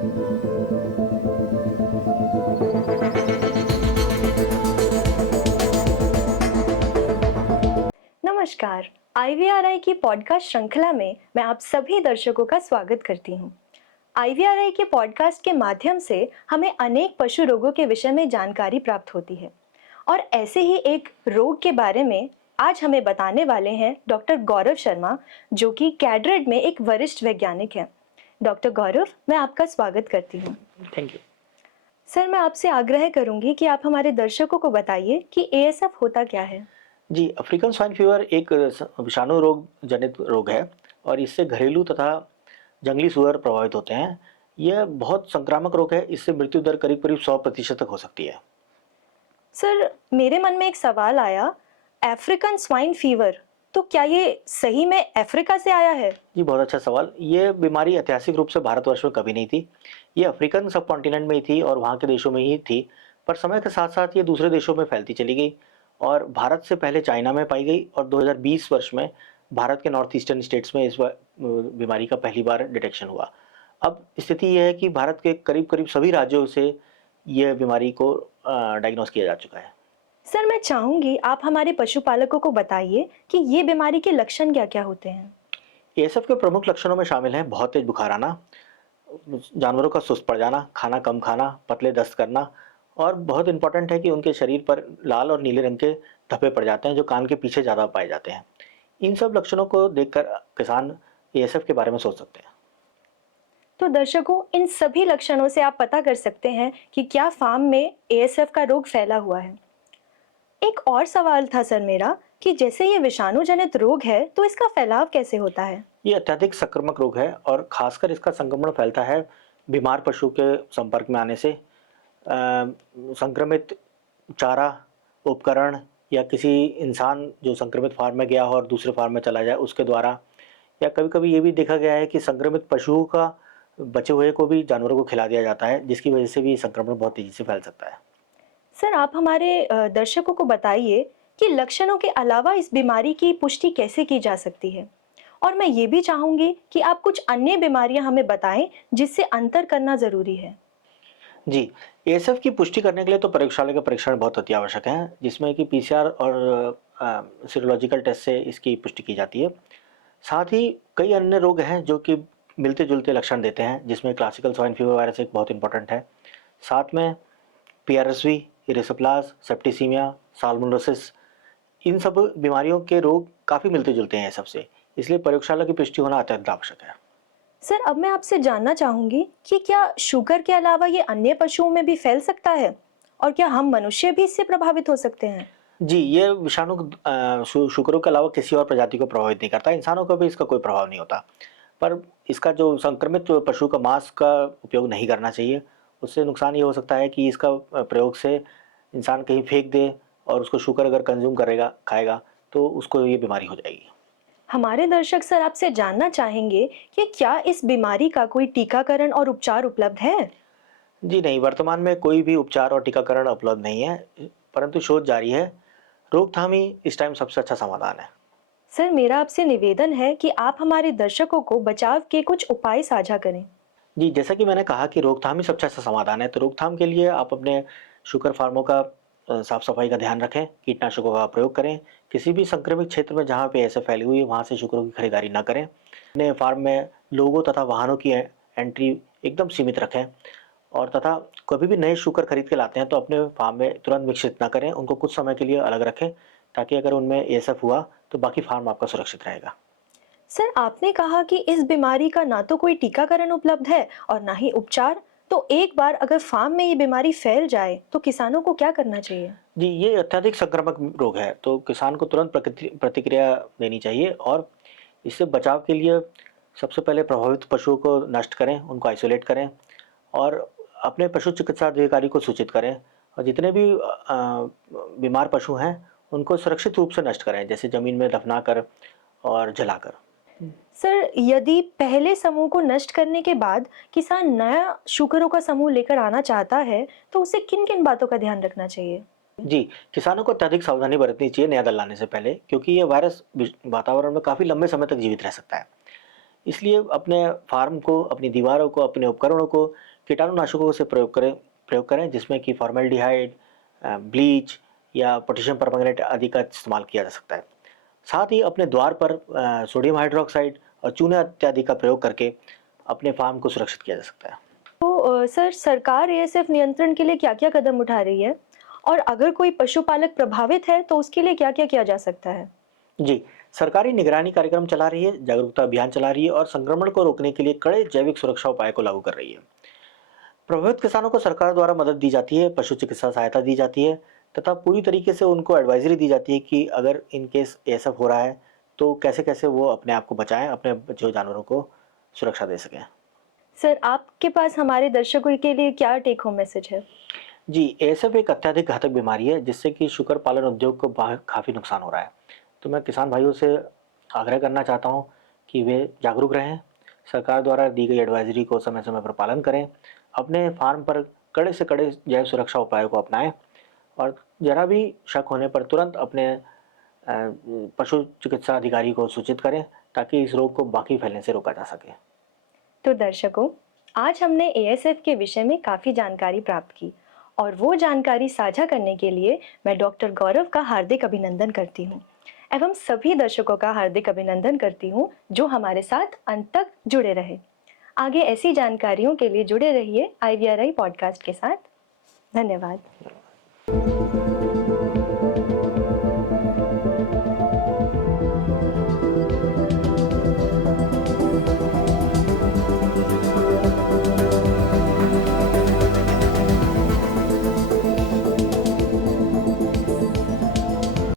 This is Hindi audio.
नमस्कार। आईवीआरआई की पॉडकास्ट श्रृंखला में मैं आप सभी दर्शकों का स्वागत करती हूँ। आईवीआरआई के पॉडकास्ट के माध्यम से हमें अनेक पशु रोगों के विषय में जानकारी प्राप्त होती है और ऐसे ही एक रोग के बारे में आज हमें बताने वाले हैं डॉक्टर गौरव शर्मा, जो कि कैडरेड में एक वरिष्ठ वैज्ञानिक हैं। डॉक्टर गौरव, मैं आपका स्वागत करती हूँ। Thank you. सर, मैं आपसे आग्रह करूंगी कि आप हमारे दर्शकों को बताइए कि एएसएफ होता क्या है। जी, अफ्रीकन स्वाइन फीवर एक विषाणु रोग जनित रोग है और इससे घरेलू तथा जंगली सुअर प्रभावित होते हैं। यह बहुत संक्रामक रोग है, इससे मृत्यु दर करीब करीब 100% तक हो सकती है। सर, मेरे मन में एक सवाल आया, अफ्रीकन स्वाइन फीवर, तो क्या ये सही में अफ्रीका से आया है? जी, बहुत अच्छा सवाल। ये बीमारी ऐतिहासिक रूप से भारतवर्ष में कभी नहीं थी। ये अफ्रीकन सब कॉन्टिनेंट में ही थी और वहाँ के देशों में ही थी, पर समय के साथ साथ ये दूसरे देशों में फैलती चली गई और भारत से पहले चाइना में पाई गई और 2020 वर्ष में भारत के नॉर्थ ईस्टर्न स्टेट्स में इस बीमारी का पहली बार डिटेक्शन हुआ। अब स्थिति यह है कि भारत के करीब करीब सभी राज्यों से यह बीमारी को डायग्नोस किया जा चुका है। सर, मैं चाहूंगी आप हमारे पशुपालकों को बताइए कि ये बीमारी के लक्षण क्या-क्या होते हैं। एएसएफ के प्रमुख लक्षणों में शामिल हैं बहुत तेज बुखार आना, जानवरों का सुस्त पड़ जाना, खाना कम खाना, पतले दस्त करना और बहुत इंपॉर्टेंट है कि उनके शरीर पर लाल और नीले रंग के धब्बे पड़ जाते हैं जो कान के पीछे ज़्यादा पाए जाते हैं। इन सब लक्षणों को देखकर किसान एएसएफ के बारे में सोच सकते हैं। तो दर्शकों, इन सभी लक्षणों से आप पता कर सकते हैं कि क्या फार्म में एएसएफ का रोग फैला हुआ है। एक और सवाल था सर मेरा कि जैसे ये विषाणु जनित रोग है, तो इसका फैलाव कैसे होता है? ये अत्यधिक संक्रामक रोग है और खासकर इसका संक्रमण फैलता है बीमार पशु के संपर्क में आने से। संक्रमित चारा, उपकरण या किसी इंसान जो संक्रमित फार्म में गया हो और दूसरे फार्म में चला जाए उसके द्वारा, या कभी-कभी ये भी देखा गया है कि संक्रमित पशुओं का बचे हुए को भी जानवरों को खिला दिया जाता है, जिसकी वजह से भी संक्रमण बहुत तेज़ी से फैल सकता है। सर, आप हमारे दर्शकों को बताइए कि लक्षणों के अलावा इस बीमारी की पुष्टि कैसे की जा सकती है, और मैं ये भी चाहूंगी कि आप कुछ अन्य बीमारियां हमें बताएं जिससे अंतर करना जरूरी है। जी, एएसएफ की पुष्टि करने के लिए तो प्रयोगशाला के परीक्षण बहुत अति आवश्यक हैं, जिसमें कि पीसीआर और सीरोलॉजिकल टेस्ट से इसकी पुष्टि की जाती है। साथ ही कई अन्य रोग हैं जो कि मिलते-जुलते लक्षण देते हैं, जिसमें क्लासिकल स्वाइन फीवर वायरस एक बहुत इंपॉर्टेंट है। साथ में पीआरएसवी, इरिसोप्लाज़, सेप्टिसीमिया, साल्मोनेलोसिस, इन सब बीमारियों के रोग काफ़ी मिलते-जुलते हैं सबसे, इसलिए प्रयोगशाला की पुष्टि होना अत्यंत आवश्यक है। सर, अब मैं आपसे जानना चाहूंगी कि क्या शुगर के अलावा ये अन्य पशुओं में भी फैल सकता है, और क्या हम मनुष्य भी इससे प्रभावित हो सकते हैं? जी, ये विषाणु शुकरों के अलावा किसी और प्रजाति को प्रभावित नहीं करता, इंसानों को भी इसका कोई प्रभाव नहीं होता। पर इसका जो संक्रमित पशु का मांस का उपयोग नहीं करना चाहिए, उससे नुकसान ये हो सकता है कि इसका प्रयोग से इंसान कहीं फेंक दे और उसको शुकर अगर कंज़्यूम करेगा, खाएगा, तो उसको ये बीमारी हो जाएगी। हमारे दर्शक सर आपसे जानना चाहेंगे कि क्या इस बीमारी का कोई टीकाकरण और उपचार उपलब्ध है? जी नहीं, वर्तमान में कोई भी उपचार और टीकाकरण उपलब्ध नहीं है, परंतु शोध जारी है। रोकथाम ही इस टाइम सबसे अच्छा समाधान है। सर, मेरा आपसे निवेदन है कि आप हमारे दर्शकों को बचाव के कुछ उपाय साझा करें। जी, जैसा कि मैंने कहा कि रोकथाम ही सबसे अच्छा समाधान है, तो रोकथाम के लिए आप अपने शुगर फार्मों का साफ-सफाई का ध्यान रखें, कीटनाशकों का प्रयोग करें, किसी भी संक्रमित क्षेत्र में जहाँ पे ऐसे फैली हुई है, वहाँ से शुकरों की खरीदारी ना करें। अपने फार्म में लोगों तथा वाहनों की एंट्री एकदम सीमित रखें और तथा कभी भी नए शुकर खरीद के लाते हैं, तो अपने फार्म में तुरंत मिश्रित ना करें, उनको कुछ समय के लिए अलग रखें, ताकि अगर उनमें एएसएफ हुआ, तो बाकी फार्म आपका सुरक्षित रहेगा। सर, आपने कहा कि इस बीमारी का ना तो कोई टीकाकरण उपलब्ध है और ना ही उपचार, तो एक बार अगर फार्म में ये बीमारी फैल जाए तो किसानों को क्या करना चाहिए? जी, ये अत्यधिक संक्रामक रोग है, तो किसान को तुरंत प्रतिक्रिया देनी चाहिए और इससे बचाव के लिए सबसे पहले प्रभावित पशुओं को नष्ट करें, उनको आइसोलेट करें और अपने पशु चिकित्सा अधिकारी को सूचित करें और जितने भी बीमार पशु हैं, उनको सुरक्षित रूप से नष्ट करें, जैसे ज़मीन में दफनाकर और जलाकर। सर, यदि पहले समूह को नष्ट करने के बाद किसान नया शुकरों का समूह लेकर आना चाहता है, तो उसे किन-किन बातों का ध्यान रखना चाहिए? जी, किसानों को अत्यधिक सावधानी बरतनी चाहिए नया दल लाने से पहले, क्योंकि ये वायरस वातावरण में काफ़ी लंबे समय तक जीवित रह सकता है। इसलिए अपने फार्म को, अपनी दीवारों को, अपने उपकरणों को कीटाणुनाशकों से प्रयोग करें जिसमें कि फॉर्मेल्डिहाइड, ब्लीच या पोटेशियम परमंगनेट आदि का इस्तेमाल किया जा सकता है। साथ ही अपने द्वार पर सोडियम हाइड्रोक्साइड और चूना इत्यादि का प्रयोग करके अपने फार्म को सुरक्षित किया जा सकता है। तो सर, सरकार एएसएफ नियंत्रण के लिए क्या-क्या कदम उठा रही है? और अगर कोई पशुपालक प्रभावित है तो उसके लिए क्या-क्या किया जा सकता है? जी, सरकारी निगरानी कार्यक्रम चला रही है, जागरूकता अभियान चला रही है और संक्रमण को रोकने के लिए कड़े जैविक सुरक्षा उपाय को लागू कर रही है। प्रभावित किसानों को सरकार द्वारा मदद दी जाती है, पशु चिकित्सा सहायता दी जाती है तथा पूरी तरीके से उनको एडवाइजरी दी जाती है कि अगर इन केस एएसएफ हो रहा है तो कैसे-कैसे वो अपने आप को बचाएं, अपने जो जानवरों को सुरक्षा दे सकें। सर, आपके पास हमारे दर्शकों के लिए क्या टेक होम मैसेज है? जी, एएसएफ एक अत्यधिक घातक बीमारी है जिससे कि शूकर पालन उद्योग को काफ़ी नुकसान हो रहा है। तो मैं किसान भाइयों से आग्रह करना चाहता हूँ कि वे जागरूक रहें, सरकार द्वारा दी गई एडवाइजरी को समय-समय पर पालन करें, अपने फार्म पर कड़े से कड़े जैव सुरक्षा उपायों को अपनाएं और ज़रा भी शक होने पर तुरंत अपने पशु चिकित्सा अधिकारी को सूचित करें ताकि इस रोग को बाकी फैलने से रोका जा सके। तो दर्शकों, आज हमने एएसएफ के विषय में काफ़ी जानकारी प्राप्त की और वो जानकारी साझा करने के लिए मैं डॉक्टर गौरव का हार्दिक अभिनंदन करती हूँ एवं सभी दर्शकों का हार्दिक अभिनंदन करती हूँ जो हमारे साथ अंत तक जुड़े रहे। आगे ऐसी जानकारियों के लिए जुड़े रहिए आईवीआरआई पॉडकास्ट के साथ। धन्यवाद।